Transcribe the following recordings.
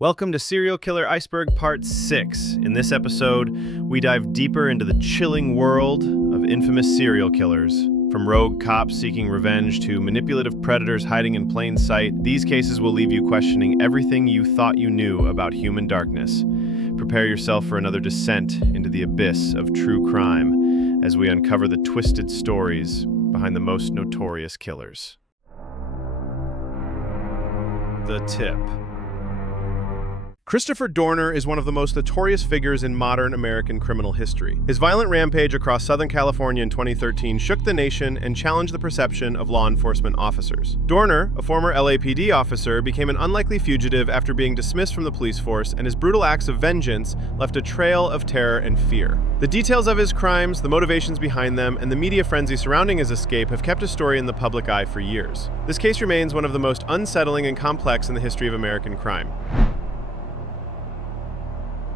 Welcome to Serial Killer Iceberg Part 6. In this episode, we dive deeper into the chilling world of infamous serial killers. From rogue cops seeking revenge to manipulative predators hiding in plain sight, these cases will leave you questioning everything you thought you knew about human darkness. Prepare yourself for another descent into the abyss of true crime as we uncover the twisted stories behind the most notorious killers. The Tip. Christopher Dorner is one of the most notorious figures in modern American criminal history. His violent rampage across Southern California in 2013 shook the nation and challenged the perception of law enforcement officers. Dorner, a former LAPD officer, became an unlikely fugitive after being dismissed from the police force, and his brutal acts of vengeance left a trail of terror and fear. The details of his crimes, the motivations behind them, and the media frenzy surrounding his escape have kept his story in the public eye for years. This case remains one of the most unsettling and complex in the history of American crime.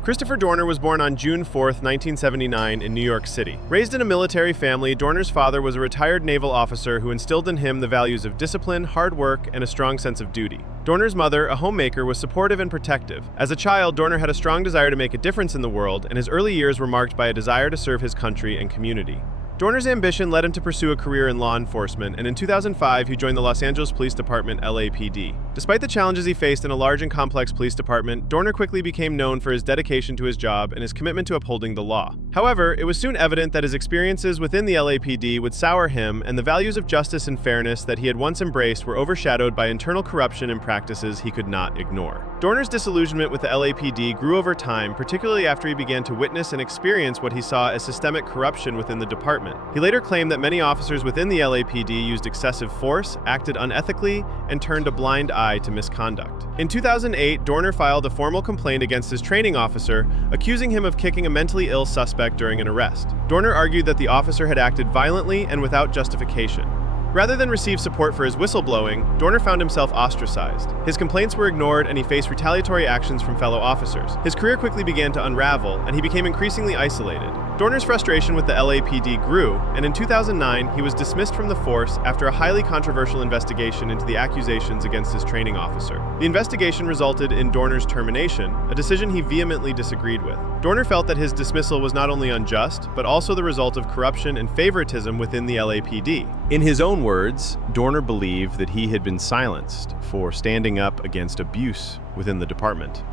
Christopher Dorner was born on June 4, 1979 in New York City. Raised in a military family, Dorner's father was a retired naval officer who instilled in him the values of discipline, hard work, and a strong sense of duty. Dorner's mother, a homemaker, was supportive and protective. As a child, Dorner had a strong desire to make a difference in the world, and his early years were marked by a desire to serve his country and community. Dorner's ambition led him to pursue a career in law enforcement, and in 2005, he joined the Los Angeles Police Department, LAPD. Despite the challenges he faced in a large and complex police department, Dorner quickly became known for his dedication to his job and his commitment to upholding the law. However, it was soon evident that his experiences within the LAPD would sour him, and the values of justice and fairness that he had once embraced were overshadowed by internal corruption and practices he could not ignore. Dorner's disillusionment with the LAPD grew over time, particularly after he began to witness and experience what he saw as systemic corruption within the department. He later claimed that many officers within the LAPD used excessive force, acted unethically, and turned a blind eye to misconduct. In 2008, Dorner filed a formal complaint against his training officer, accusing him of kicking a mentally ill suspect during an arrest. Dorner argued that the officer had acted violently and without justification. Rather than receive support for his whistleblowing, Dorner found himself ostracized. His complaints were ignored, and he faced retaliatory actions from fellow officers. His career quickly began to unravel, and he became increasingly isolated. Dorner's frustration with the LAPD grew, and in 2009, he was dismissed from the force after a highly controversial investigation into the accusations against his training officer. The investigation resulted in Dorner's termination, a decision he vehemently disagreed with. Dorner felt that his dismissal was not only unjust, but also the result of corruption and favoritism within the LAPD. In his own words, Dorner believed that he had been silenced for standing up against abuse within the department.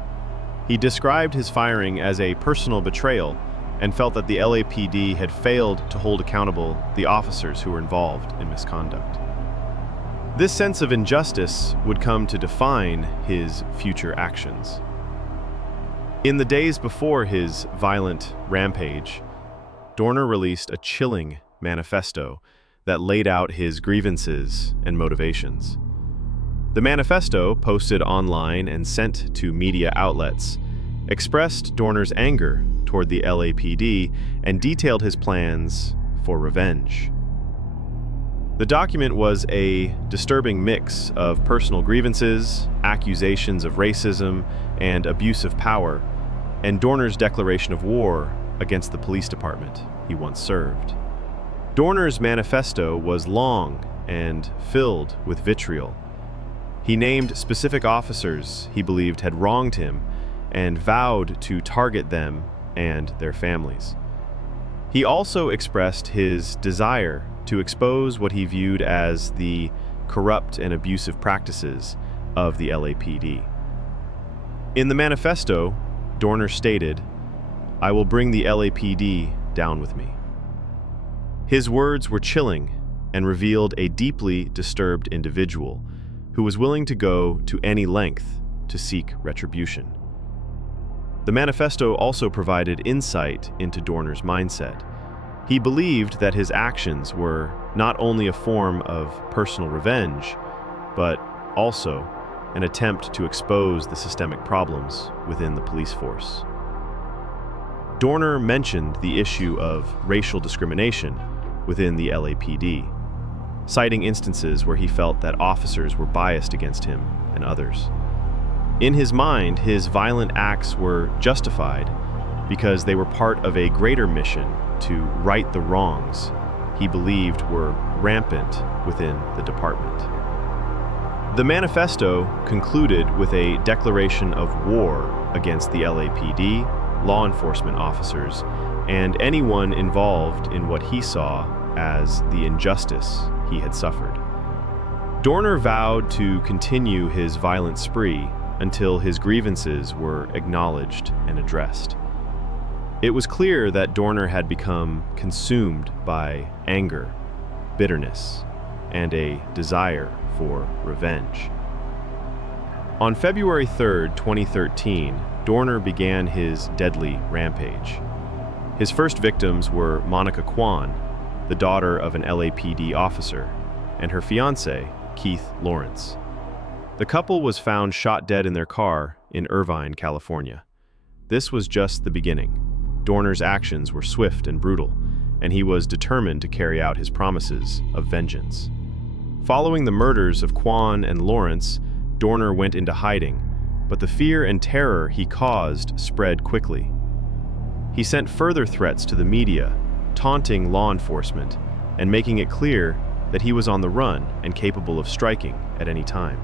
He described his firing as a personal betrayal and felt that the LAPD had failed to hold accountable the officers who were involved in misconduct. This sense of injustice would come to define his future actions. In the days before his violent rampage, Dorner released a chilling manifesto that laid out his grievances and motivations. The manifesto, posted online and sent to media outlets, expressed Dorner's anger toward the LAPD and detailed his plans for revenge. The document was a disturbing mix of personal grievances, accusations of racism, and abuse of power, and Dorner's declaration of war against the police department he once served. Dorner's manifesto was long and filled with vitriol. He named specific officers he believed had wronged him and vowed to target them and their families. He also expressed his desire to expose what he viewed as the corrupt and abusive practices of the LAPD. In the manifesto, Dorner stated, "I will bring the LAPD down with me." His words were chilling and revealed a deeply disturbed individual who was willing to go to any length to seek retribution. The manifesto also provided insight into Dorner's mindset. He believed that his actions were not only a form of personal revenge, but also an attempt to expose the systemic problems within the police force. Dorner mentioned the issue of racial discrimination within the LAPD, citing instances where he felt that officers were biased against him and others. In his mind, his violent acts were justified because they were part of a greater mission to right the wrongs he believed were rampant within the department. The manifesto concluded with a declaration of war against the LAPD, law enforcement officers, and anyone involved in what he saw as the injustice he had suffered. Dorner vowed to continue his violent spree until his grievances were acknowledged and addressed. It was clear that Dorner had become consumed by anger, bitterness, and a desire for revenge. On February 3, 2013, Dorner began his deadly rampage. His first victims were Monica Kwan, the daughter of an LAPD officer, and her fiancé, Keith Lawrence. The couple was found shot dead in their car in Irvine, California. This was just the beginning. Dorner's actions were swift and brutal, and he was determined to carry out his promises of vengeance. Following the murders of Kwan and Lawrence, Dorner went into hiding, but the fear and terror he caused spread quickly. He sent further threats to the media, taunting law enforcement, and making it clear that he was on the run and capable of striking at any time.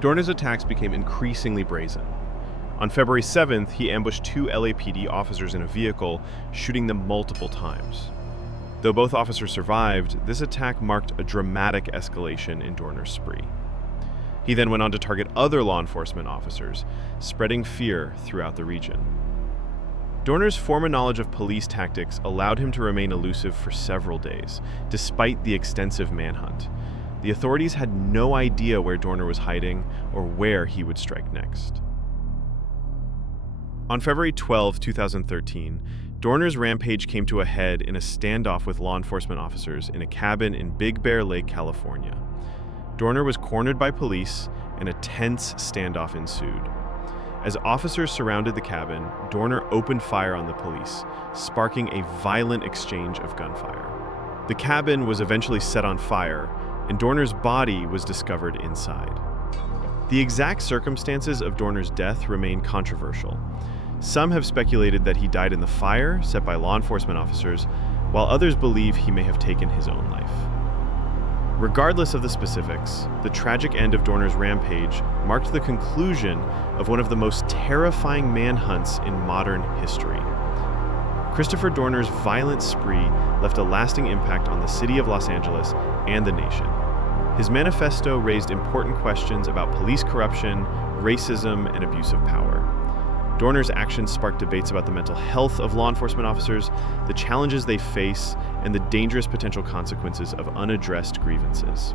Dorner's attacks became increasingly brazen. On February 7th, he ambushed 2 LAPD officers in a vehicle, shooting them multiple times. Though both officers survived, this attack marked a dramatic escalation in Dorner's spree. He then went on to target other law enforcement officers, spreading fear throughout the region. Dorner's former knowledge of police tactics allowed him to remain elusive for several days, despite the extensive manhunt. The authorities had no idea where Dorner was hiding or where he would strike next. On February 12, 2013, Dorner's rampage came to a head in a standoff with law enforcement officers in a cabin in Big Bear Lake, California. Dorner was cornered by police, and a tense standoff ensued. As officers surrounded the cabin, Dorner opened fire on the police, sparking a violent exchange of gunfire. The cabin was eventually set on fire, and Dorner's body was discovered inside. The exact circumstances of Dorner's death remain controversial. Some have speculated that he died in the fire set by law enforcement officers, while others believe he may have taken his own life. Regardless of the specifics, the tragic end of Dorner's rampage marked the conclusion of one of the most terrifying manhunts in modern history. Christopher Dorner's violent spree left a lasting impact on the city of Los Angeles and the nation. His manifesto raised important questions about police corruption, racism, and abuse of power. Dorner's actions sparked debates about the mental health of law enforcement officers, the challenges they face, and the dangerous potential consequences of unaddressed grievances.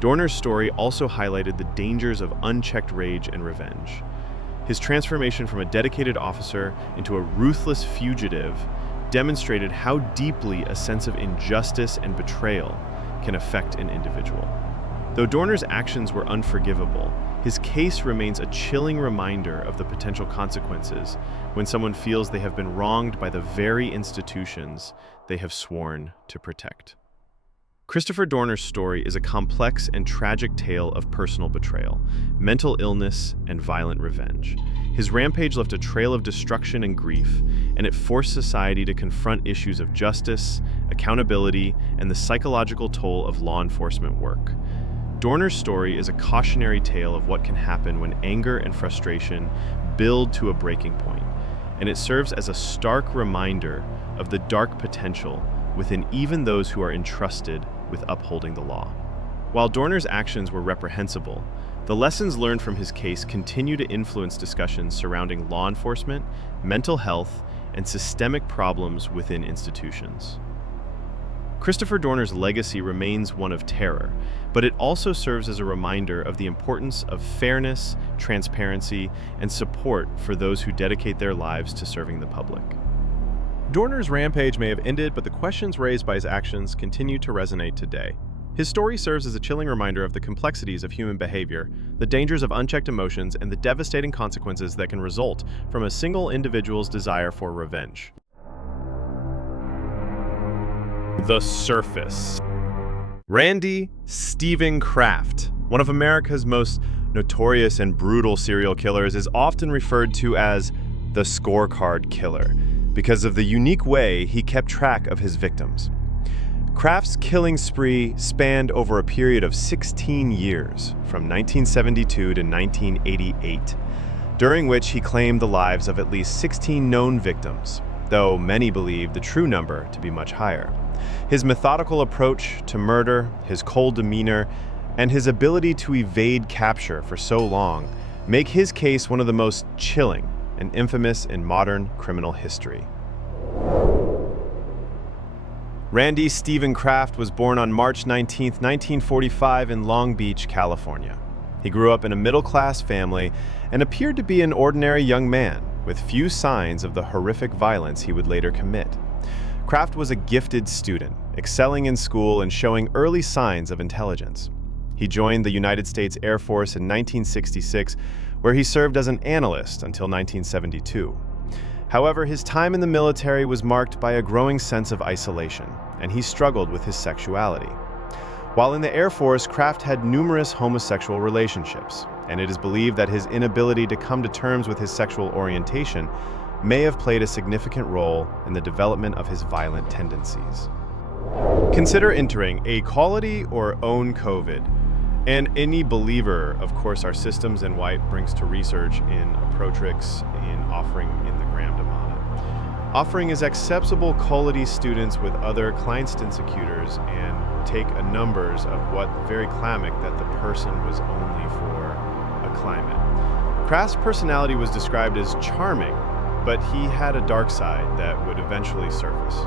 Dorner's story also highlighted the dangers of unchecked rage and revenge. His transformation from a dedicated officer into a ruthless fugitive demonstrated how deeply a sense of injustice and betrayal can affect an individual. Though Dorner's actions were unforgivable, his case remains a chilling reminder of the potential consequences when someone feels they have been wronged by the very institutions they have sworn to protect. Christopher Dorner's story is a complex and tragic tale of personal betrayal, mental illness, and violent revenge. His rampage left a trail of destruction and grief, and it forced society to confront issues of justice, accountability, and the psychological toll of law enforcement work. Dorner's story is a cautionary tale of what can happen when anger and frustration build to a breaking point, and it serves as a stark reminder of the dark potential within even those who are entrusted with upholding the law. While Dorner's actions were reprehensible, the lessons learned from his case continue to influence discussions surrounding law enforcement, mental health, and systemic problems within institutions. Christopher Dorner's legacy remains one of terror, but it also serves as a reminder of the importance of fairness, transparency, and support for those who dedicate their lives to serving the public. Dorner's rampage may have ended, but the questions raised by his actions continue to resonate today. His story serves as a chilling reminder of the complexities of human behavior, the dangers of unchecked emotions, and the devastating consequences that can result from a single individual's desire for revenge. The surface. Randy Steven Kraft, one of America's most notorious and brutal serial killers, is often referred to as the scorecard killer because of the unique way he kept track of his victims. Kraft's killing spree spanned over a period of 16 years, from 1972 to 1988, during which he claimed the lives of at least 16 known victims, though many believe the true number to be much higher. His methodical approach to murder, his cold demeanor, and his ability to evade capture for so long make his case one of the most chilling and infamous in modern criminal history. Randy Steven Kraft was born on March 19, 1945 in Long Beach, California. He grew up in a middle-class family and appeared to be an ordinary young man, with few signs of the horrific violence he would later commit. Kraft was a gifted student, excelling in school and showing early signs of intelligence. He joined the United States Air Force in 1966, where he served as an analyst until 1972. However, his time in the military was marked by a growing sense of isolation, and he struggled with his sexuality. While in the Air Force, Kraft had numerous homosexual relationships, and it is believed that his inability to come to terms with his sexual orientation may have played a significant role in the development of his violent tendencies. Consider entering a quality or own COVID. And any believer, of course, our systems and white brings to research in approtrix in offering in the gram demana. Offering is acceptable quality students with other Kleinstensecutors and take a numbers of what very clamic that the person was only for a climate. Kraft's personality was described as charming, but he had a dark side that would eventually surface.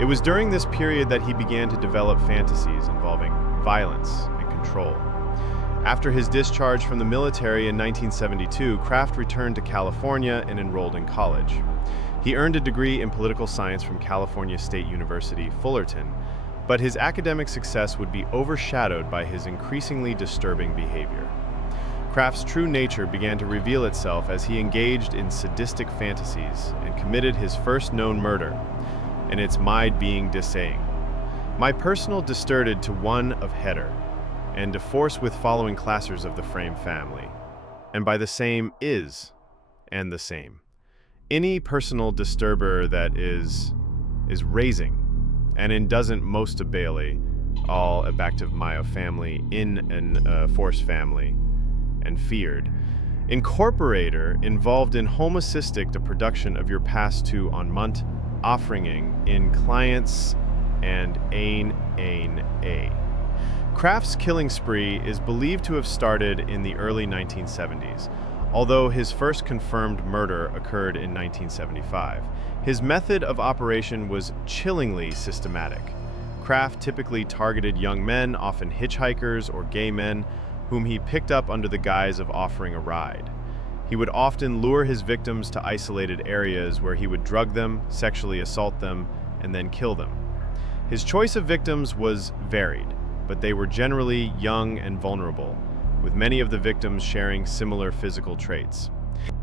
It was during this period that he began to develop fantasies involving violence and control. After his discharge from the military in 1972, Kraft returned to California and enrolled in college. He earned a degree in political science from California State University, Fullerton, but his academic success would be overshadowed by his increasingly disturbing behavior. Kraft's true nature began to reveal itself as he engaged in sadistic fantasies and committed his first known murder, and it's my being dissaying. My personal distorted to one of heder, and to force with following classers of the frame family, and by the same is, and the same. Any personal disturber that is raising, and in doesn't most of Bailey, all abactive myo family in an force family, and feared. Incorporator involved in homocystic the production of your past to on munt, offering in clients and a. Kraft's killing spree is believed to have started in the early 1970s, although his first confirmed murder occurred in 1975. His method of operation was chillingly systematic. Kraft typically targeted young men, often hitchhikers or gay men, whom he picked up under the guise of offering a ride. He would often lure his victims to isolated areas where he would drug them, sexually assault them, and then kill them. His choice of victims was varied, but they were generally young and vulnerable, with many of the victims sharing similar physical traits.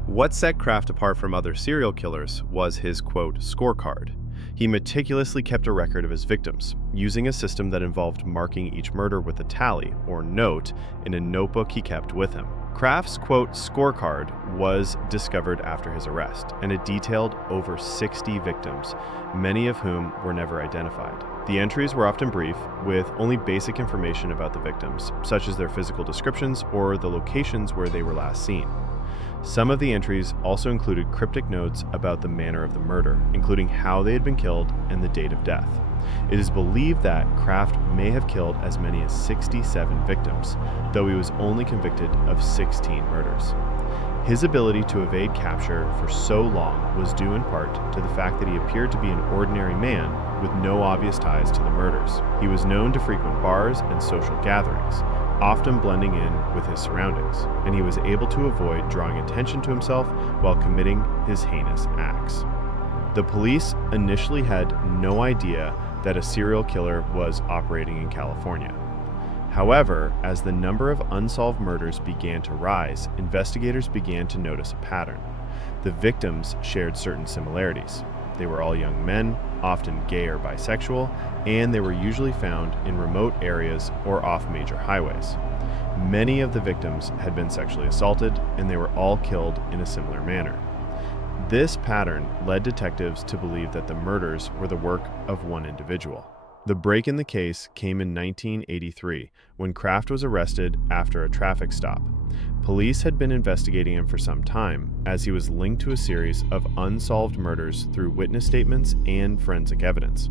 What set Kraft apart from other serial killers was his, quote, scorecard. He meticulously kept a record of his victims, using a system that involved marking each murder with a tally, or note, in a notebook he kept with him. Kraft's, quote, scorecard was discovered after his arrest, and it detailed over 60 victims, many of whom were never identified. The entries were often brief, with only basic information about the victims, such as their physical descriptions or the locations where they were last seen. Some of the entries also included cryptic notes about the manner of the murder, including how they had been killed and the date of death. It is believed that Kraft may have killed as many as 67 victims, though he was only convicted of 16 murders. His ability to evade capture for so long was due in part to the fact that he appeared to be an ordinary man with no obvious ties to the murders. He was known to frequent bars and social gatherings, often blending in with his surroundings, and he was able to avoid drawing attention to himself while committing his heinous acts. The police initially had no idea that a serial killer was operating in California. However, as the number of unsolved murders began to rise, investigators began to notice a pattern. The victims shared certain similarities. They were all young men, often gay or bisexual, and they were usually found in remote areas or off major highways. Many of the victims had been sexually assaulted, and they were all killed in a similar manner. This pattern led detectives to believe that the murders were the work of one individual. The break in the case came in 1983, when Kraft was arrested after a traffic stop. Police had been investigating him for some time, as he was linked to a series of unsolved murders through witness statements and forensic evidence.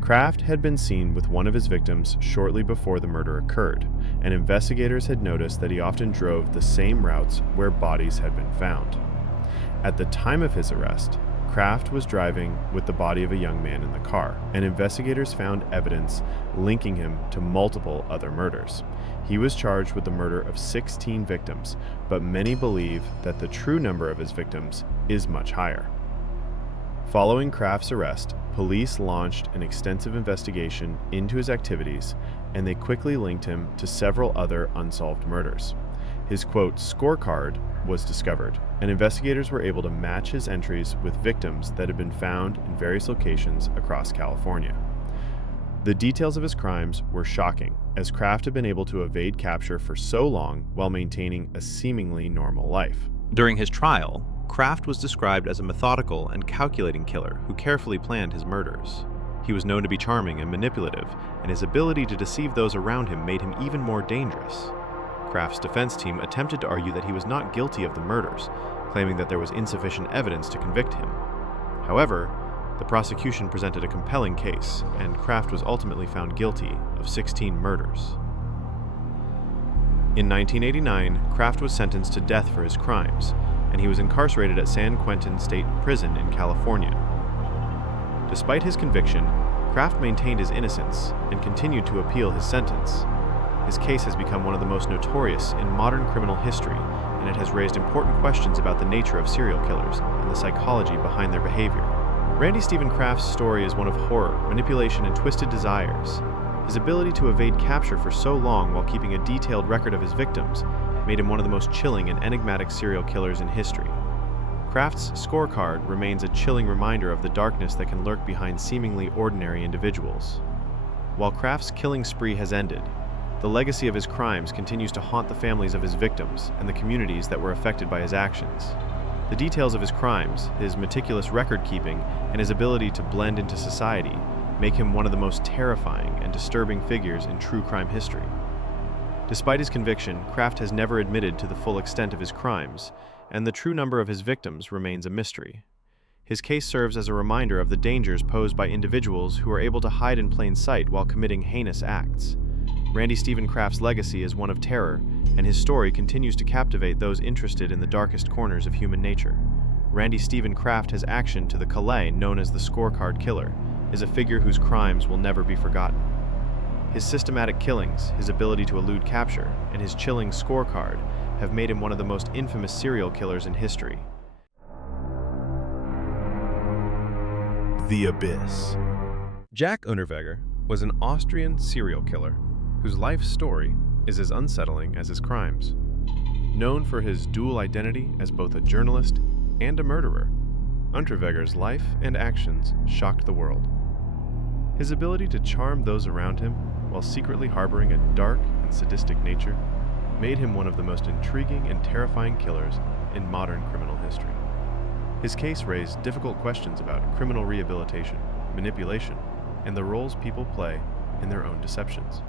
Kraft had been seen with one of his victims shortly before the murder occurred, and investigators had noticed that he often drove the same routes where bodies had been found. At the time of his arrest, Kraft was driving with the body of a young man in the car, and investigators found evidence linking him to multiple other murders. He was charged with the murder of 16 victims, but many believe that the true number of his victims is much higher. Following Kraft's arrest, police launched an extensive investigation into his activities, and they quickly linked him to several other unsolved murders. His, quote, scorecard was discovered, and investigators were able to match his entries with victims that had been found in various locations across California. The details of his crimes were shocking, as Kraft had been able to evade capture for so long while maintaining a seemingly normal life. During his trial, Kraft was described as a methodical and calculating killer who carefully planned his murders. He was known to be charming and manipulative, and his ability to deceive those around him made him even more dangerous. Kraft's defense team attempted to argue that he was not guilty of the murders, claiming that there was insufficient evidence to convict him. However, the prosecution presented a compelling case, and Kraft was ultimately found guilty of 16 murders. In 1989, Kraft was sentenced to death for his crimes, and he was incarcerated at San Quentin State Prison in California. Despite his conviction, Kraft maintained his innocence and continued to appeal his sentence. His case has become one of the most notorious in modern criminal history, and it has raised important questions about the nature of serial killers and the psychology behind their behavior. Randy Steven Kraft's story is one of horror, manipulation, and twisted desires. His ability to evade capture for so long while keeping a detailed record of his victims made him one of the most chilling and enigmatic serial killers in history. Kraft's scorecard remains a chilling reminder of the darkness that can lurk behind seemingly ordinary individuals. While Kraft's killing spree has ended, the legacy of his crimes continues to haunt the families of his victims and the communities that were affected by his actions. The details of his crimes, his meticulous record-keeping, and his ability to blend into society make him one of the most terrifying and disturbing figures in true crime history. Despite his conviction, Kraft has never admitted to the full extent of his crimes, and the true number of his victims remains a mystery. His case serves as a reminder of the dangers posed by individuals who are able to hide in plain sight while committing heinous acts. Randy Steven Kraft's legacy is one of terror, and his story continues to captivate those interested in the darkest corners of human nature. Randy Steven Kraft has actioned to the Calais known as the Scorecard Killer, is a figure whose crimes will never be forgotten. His systematic killings, his ability to elude capture, and his chilling scorecard have made him one of the most infamous serial killers in history. The Abyss. Jack Unterweger was an Austrian serial killer whose life story is as unsettling as his crimes. Known for his dual identity as both a journalist and a murderer, Unterweger's life and actions shocked the world. His ability to charm those around him while secretly harboring a dark and sadistic nature made him one of the most intriguing and terrifying killers in modern criminal history. His case raised difficult questions about criminal rehabilitation, manipulation, and the roles people play in their own deceptions.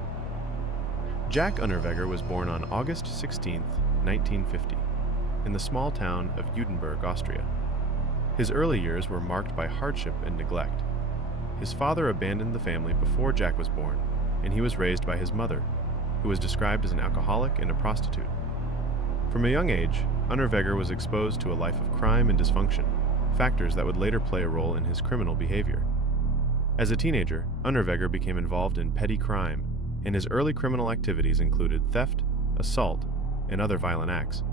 Jack Unterweger was born on August 16, 1950, in the small town of Udenburg, Austria. His early years were marked by hardship and neglect. His father abandoned the family before Jack was born, and he was raised by his mother, who was described as an alcoholic and a prostitute. From a young age, Unterweger was exposed to a life of crime and dysfunction, factors that would later play a role in his criminal behavior. As a teenager, Unterweger became involved in petty crime, and his early criminal activities included theft, assault, and other violent acts.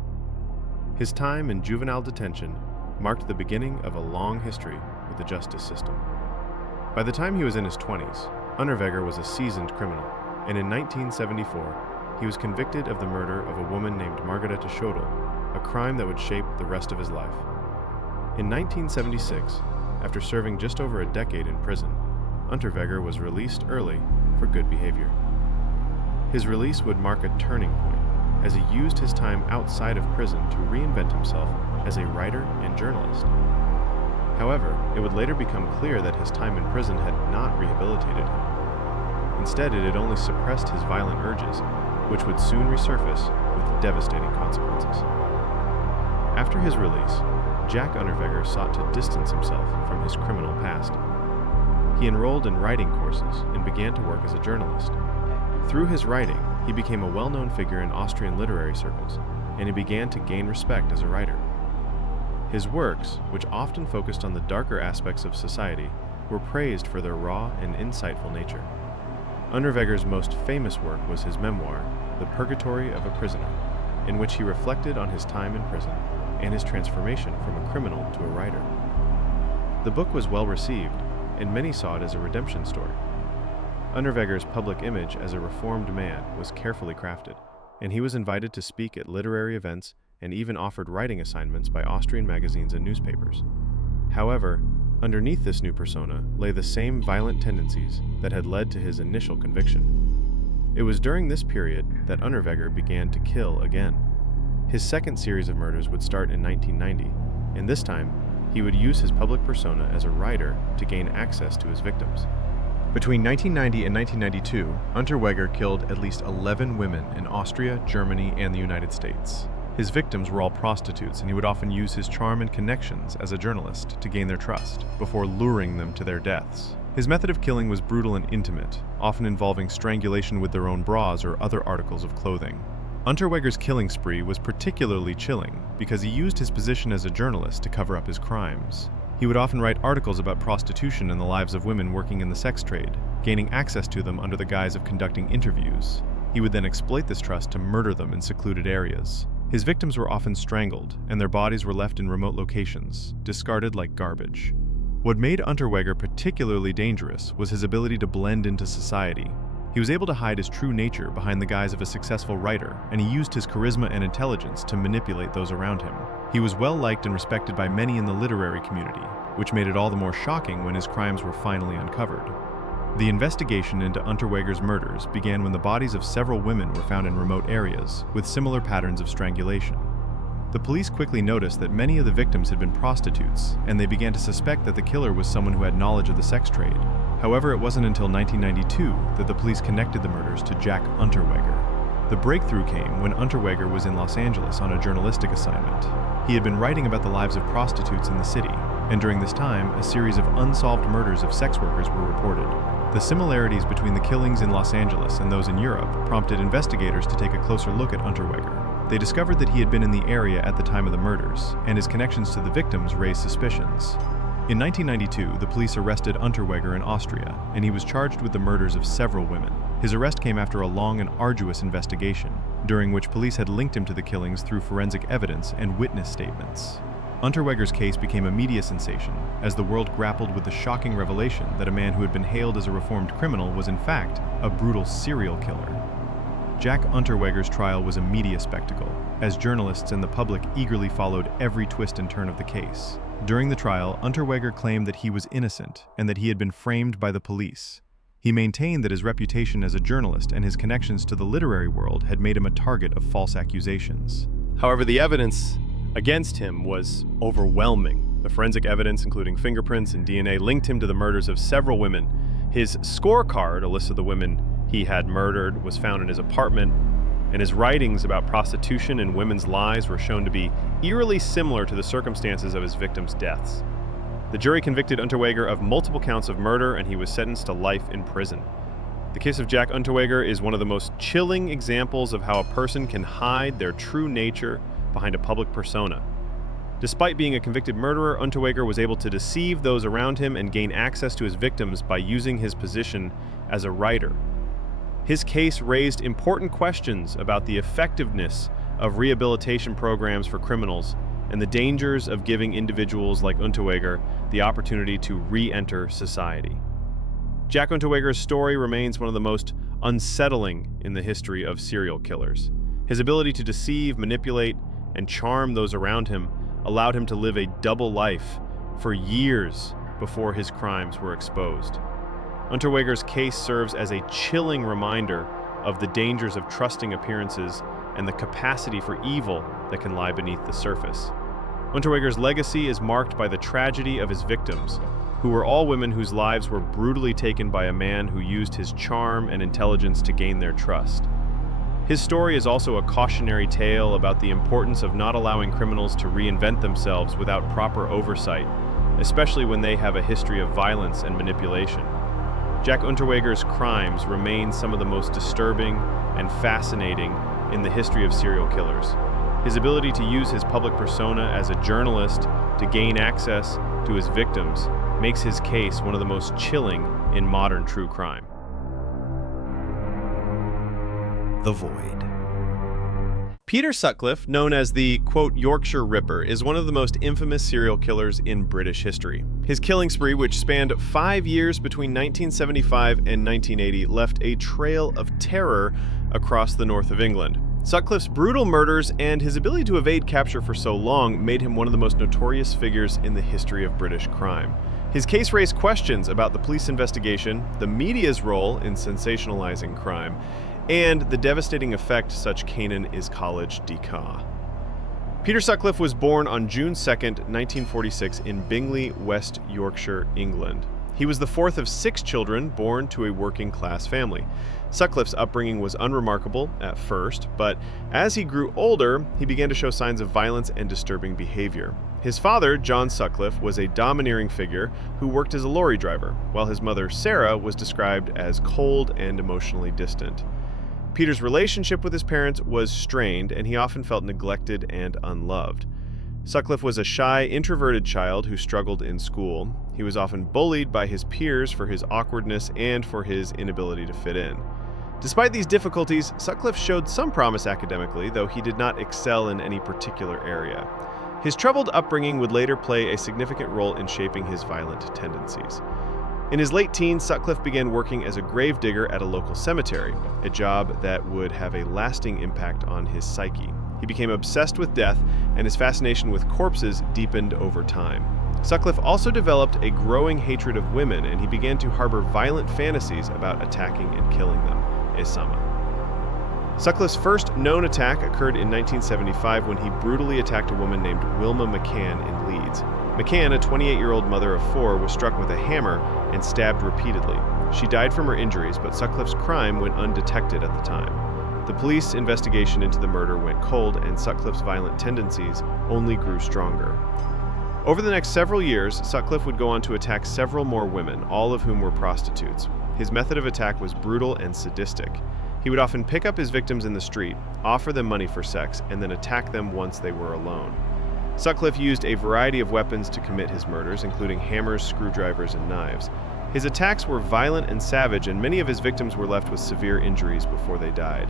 His time in juvenile detention marked the beginning of a long history with the justice system. By the time he was in his 20s, Unterweger was a seasoned criminal, and in 1974, he was convicted of the murder of a woman named Margareta Schodel, a crime that would shape the rest of his life. In 1976, after serving just over a decade in prison, Unterweger was released early for good behavior. His release would mark a turning point, as he used his time outside of prison to reinvent himself as a writer and journalist. However, it would later become clear that his time in prison had not rehabilitated him. Instead, it had only suppressed his violent urges, which would soon resurface with devastating consequences. After his release, Jack Unterweger sought to distance himself from his criminal past. He enrolled in writing courses and began to work as a journalist. Through his writing, he became a well-known figure in Austrian literary circles, and he began to gain respect as a writer. His works, which often focused on the darker aspects of society, were praised for their raw and insightful nature. Unterweger's most famous work was his memoir, The Purgatory of a Prisoner, in which he reflected on his time in prison and his transformation from a criminal to a writer. The book was well received, and many saw it as a redemption story. Unterweger's public image as a reformed man was carefully crafted, and he was invited to speak at literary events and even offered writing assignments by Austrian magazines and newspapers. However, underneath this new persona lay the same violent tendencies that had led to his initial conviction. It was during this period that Unterweger began to kill again. His second series of murders would start in 1990, and this time, he would use his public persona as a writer to gain access to his victims. Between 1990 and 1992, Unterweger killed at least 11 women in Austria, Germany, and the United States. His victims were all prostitutes, and he would often use his charm and connections as a journalist to gain their trust, before luring them to their deaths. His method of killing was brutal and intimate, often involving strangulation with their own bras or other articles of clothing. Unterweger's killing spree was particularly chilling because he used his position as a journalist to cover up his crimes. He would often write articles about prostitution and the lives of women working in the sex trade, gaining access to them under the guise of conducting interviews. He would then exploit this trust to murder them in secluded areas. His victims were often strangled, and their bodies were left in remote locations, discarded like garbage. What made Unterweger particularly dangerous was his ability to blend into society. He was able to hide his true nature behind the guise of a successful writer, and he used his charisma and intelligence to manipulate those around him. He was well liked and respected by many in the literary community, which made it all the more shocking when his crimes were finally uncovered. The investigation into Unterweger's murders began when the bodies of several women were found in remote areas, with similar patterns of strangulation. The police quickly noticed that many of the victims had been prostitutes, and they began to suspect that the killer was someone who had knowledge of the sex trade. However, it wasn't until 1992 that the police connected the murders to Jack Unterweger. The breakthrough came when Unterweger was in Los Angeles on a journalistic assignment. He had been writing about the lives of prostitutes in the city, and during this time, a series of unsolved murders of sex workers were reported. The similarities between the killings in Los Angeles and those in Europe prompted investigators to take a closer look at Unterweger. They discovered that he had been in the area at the time of the murders, and his connections to the victims raised suspicions. In 1992, the police arrested Unterweger in Austria, and he was charged with the murders of several women. His arrest came after a long and arduous investigation, during which police had linked him to the killings through forensic evidence and witness statements. Unterweger's case became a media sensation, as the world grappled with the shocking revelation that a man who had been hailed as a reformed criminal was in fact a brutal serial killer. Jack Unterweger's trial was a media spectacle, as journalists and the public eagerly followed every twist and turn of the case. During the trial, Unterweger claimed that he was innocent and that he had been framed by the police. He maintained that his reputation as a journalist and his connections to the literary world had made him a target of false accusations. However, the evidence against him was overwhelming. The forensic evidence, including fingerprints and DNA, linked him to the murders of several women. His scorecard, a list of the women he had murdered, was found in his apartment, and his writings about prostitution and women's lives were shown to be eerily similar to the circumstances of his victims' deaths. The jury convicted Unterweger of multiple counts of murder, and he was sentenced to life in prison. The case of Jack Unterweger is one of the most chilling examples of how a person can hide their true nature behind a public persona. Despite being a convicted murderer, Unterweger was able to deceive those around him and gain access to his victims by using his position as a writer. His case raised important questions about the effectiveness of rehabilitation programs for criminals and the dangers of giving individuals like Unterweger the opportunity to re-enter society. Jack Unterweger's story remains one of the most unsettling in the history of serial killers. His ability to deceive, manipulate, and charm those around him allowed him to live a double life for years before his crimes were exposed. Unterweger's case serves as a chilling reminder of the dangers of trusting appearances and the capacity for evil that can lie beneath the surface. Unterweger's legacy is marked by the tragedy of his victims, who were all women whose lives were brutally taken by a man who used his charm and intelligence to gain their trust. His story is also a cautionary tale about the importance of not allowing criminals to reinvent themselves without proper oversight, especially when they have a history of violence and manipulation. Jack Unterweger's crimes remain some of the most disturbing and fascinating in the history of serial killers. His ability to use his public persona as a journalist to gain access to his victims makes his case one of the most chilling in modern true crime. The Void. Peter Sutcliffe, known as the, quote, Yorkshire Ripper, is one of the most infamous serial killers in British history. His killing spree, which spanned 5 years between 1975 and 1980, left a trail of terror across the north of England. Sutcliffe's brutal murders and his ability to evade capture for so long made him one of the most notorious figures in the history of British crime. His case raised questions about the police investigation, the media's role in sensationalizing crime, and the devastating effect such canon is college decaw. Peter Sutcliffe was born on June 2, 1946 in Bingley, West Yorkshire, England. He was the fourth of 6 children born to a working-class family. Sutcliffe's upbringing was unremarkable at first, but as he grew older, he began to show signs of violence and disturbing behavior. His father, John Sutcliffe, was a domineering figure who worked as a lorry driver, while his mother, Sarah, was described as cold and emotionally distant. Peter's relationship with his parents was strained, and he often felt neglected and unloved. Sutcliffe was a shy, introverted child who struggled in school. He was often bullied by his peers for his awkwardness and for his inability to fit in. Despite these difficulties, Sutcliffe showed some promise academically, though he did not excel in any particular area. His troubled upbringing would later play a significant role in shaping his violent tendencies. In his late teens, Sutcliffe began working as a grave digger at a local cemetery, a job that would have a lasting impact on his psyche. He became obsessed with death, and his fascination with corpses deepened over time. Sutcliffe also developed a growing hatred of women, and he began to harbor violent fantasies about attacking and killing them. Isama. Sutcliffe's first known attack occurred in 1975 when he brutally attacked a woman named Wilma McCann in Leeds. McCann, a 28-year-old mother of 4, was struck with a hammer and stabbed repeatedly. She died from her injuries, but Sutcliffe's crime went undetected at the time. The police investigation into the murder went cold, and Sutcliffe's violent tendencies only grew stronger. Over the next several years, Sutcliffe would go on to attack several more women, all of whom were prostitutes. His method of attack was brutal and sadistic. He would often pick up his victims in the street, offer them money for sex, and then attack them once they were alone. Sutcliffe used a variety of weapons to commit his murders, including hammers, screwdrivers, and knives. His attacks were violent and savage, and many of his victims were left with severe injuries before they died.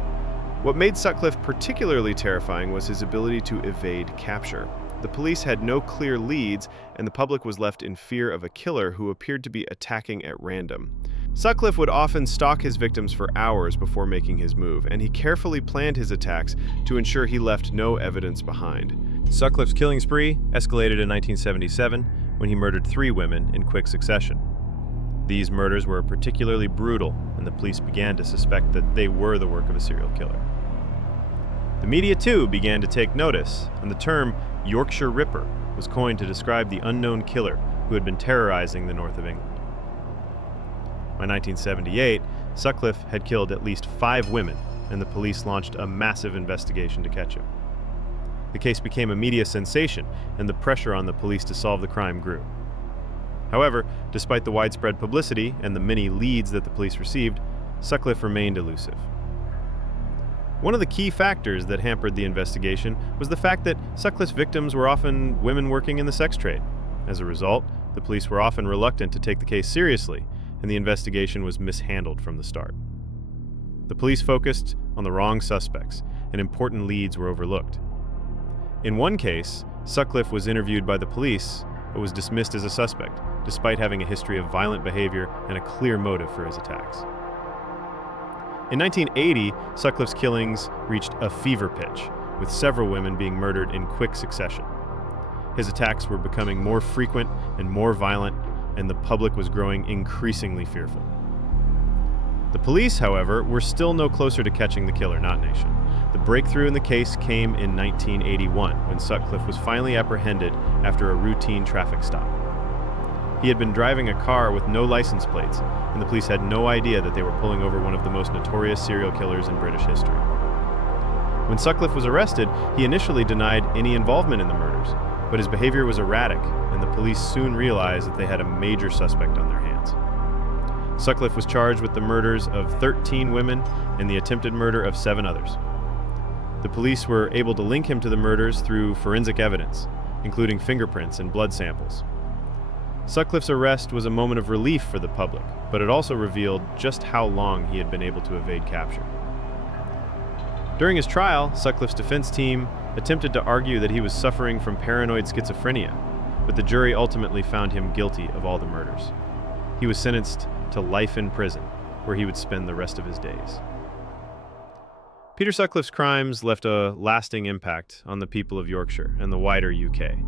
What made Sutcliffe particularly terrifying was his ability to evade capture. The police had no clear leads, and the public was left in fear of a killer who appeared to be attacking at random. Sutcliffe would often stalk his victims for hours before making his move, and he carefully planned his attacks to ensure he left no evidence behind. Sutcliffe's killing spree escalated in 1977 when he murdered 3 women in quick succession. These murders were particularly brutal, and the police began to suspect that they were the work of a serial killer. The media, too, began to take notice, and the term Yorkshire Ripper was coined to describe the unknown killer who had been terrorizing the north of England. By 1978, Sutcliffe had killed at least 5 women, and the police launched a massive investigation to catch him. The case became a media sensation, and the pressure on the police to solve the crime grew. However, despite the widespread publicity and the many leads that the police received, Sutcliffe remained elusive. One of the key factors that hampered the investigation was the fact that Sutcliffe's victims were often women working in the sex trade. As a result, the police were often reluctant to take the case seriously, and the investigation was mishandled from the start. The police focused on the wrong suspects, and important leads were overlooked. In one case, Sutcliffe was interviewed by the police, but was dismissed as a suspect, despite having a history of violent behavior and a clear motive for his attacks. In 1980, Sutcliffe's killings reached a fever pitch, with several women being murdered in quick succession. His attacks were becoming more frequent and more violent, and the public was growing increasingly fearful. The police, however, were still no closer to catching the killer, not nation. The breakthrough in the case came in 1981, when Sutcliffe was finally apprehended after a routine traffic stop. He had been driving a car with no license plates, and the police had no idea that they were pulling over one of the most notorious serial killers in British history. When Sutcliffe was arrested, he initially denied any involvement in the murders, but his behavior was erratic, and the police soon realized that they had a major suspect on their hands. Sutcliffe was charged with the murders of 13 women and the attempted murder of 7 others. The police were able to link him to the murders through forensic evidence, including fingerprints and blood samples. Sutcliffe's arrest was a moment of relief for the public, but it also revealed just how long he had been able to evade capture. During his trial, Sutcliffe's defense team attempted to argue that he was suffering from paranoid schizophrenia, but the jury ultimately found him guilty of all the murders. He was sentenced to life in prison, where he would spend the rest of his days. Peter Sutcliffe's crimes left a lasting impact on the people of Yorkshire and the wider UK.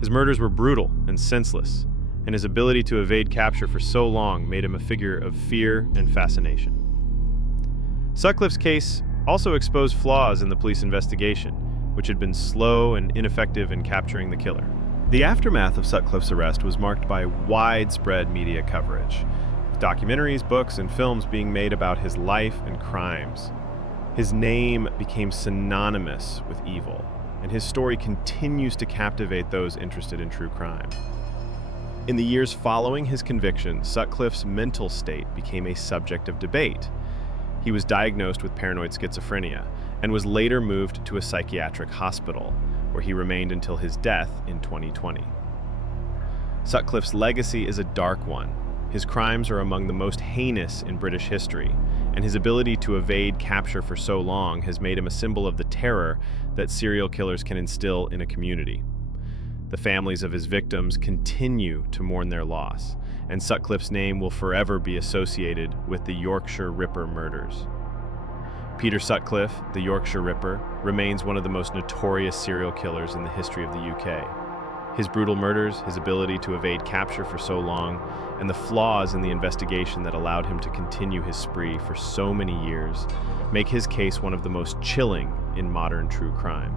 His murders were brutal and senseless, and his ability to evade capture for so long made him a figure of fear and fascination. Sutcliffe's case also exposed flaws in the police investigation, which had been slow and ineffective in capturing the killer. The aftermath of Sutcliffe's arrest was marked by widespread media coverage, with documentaries, books, and films being made about his life and crimes. His name became synonymous with evil, and his story continues to captivate those interested in true crime. In the years following his conviction, Sutcliffe's mental state became a subject of debate. He was diagnosed with paranoid schizophrenia and was later moved to a psychiatric hospital, where he remained until his death in 2020. Sutcliffe's legacy is a dark one. His crimes are among the most heinous in British history, and his ability to evade capture for so long has made him a symbol of the terror that serial killers can instill in a community. The families of his victims continue to mourn their loss, and Sutcliffe's name will forever be associated with the Yorkshire Ripper murders. Peter Sutcliffe, the Yorkshire Ripper, remains one of the most notorious serial killers in the history of the UK. His brutal murders, his ability to evade capture for so long, and the flaws in the investigation that allowed him to continue his spree for so many years make his case one of the most chilling in modern true crime.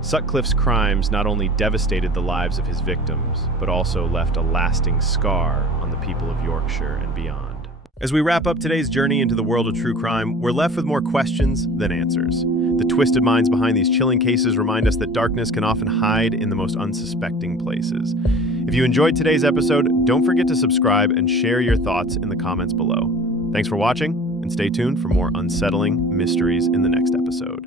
Sutcliffe's crimes not only devastated the lives of his victims, but also left a lasting scar on the people of Yorkshire and beyond. As we wrap up today's journey into the world of true crime, we're left with more questions than answers. The twisted minds behind these chilling cases remind us that darkness can often hide in the most unsuspecting places. If you enjoyed today's episode, don't forget to subscribe and share your thoughts in the comments below. Thanks for watching, and stay tuned for more unsettling mysteries in the next episode.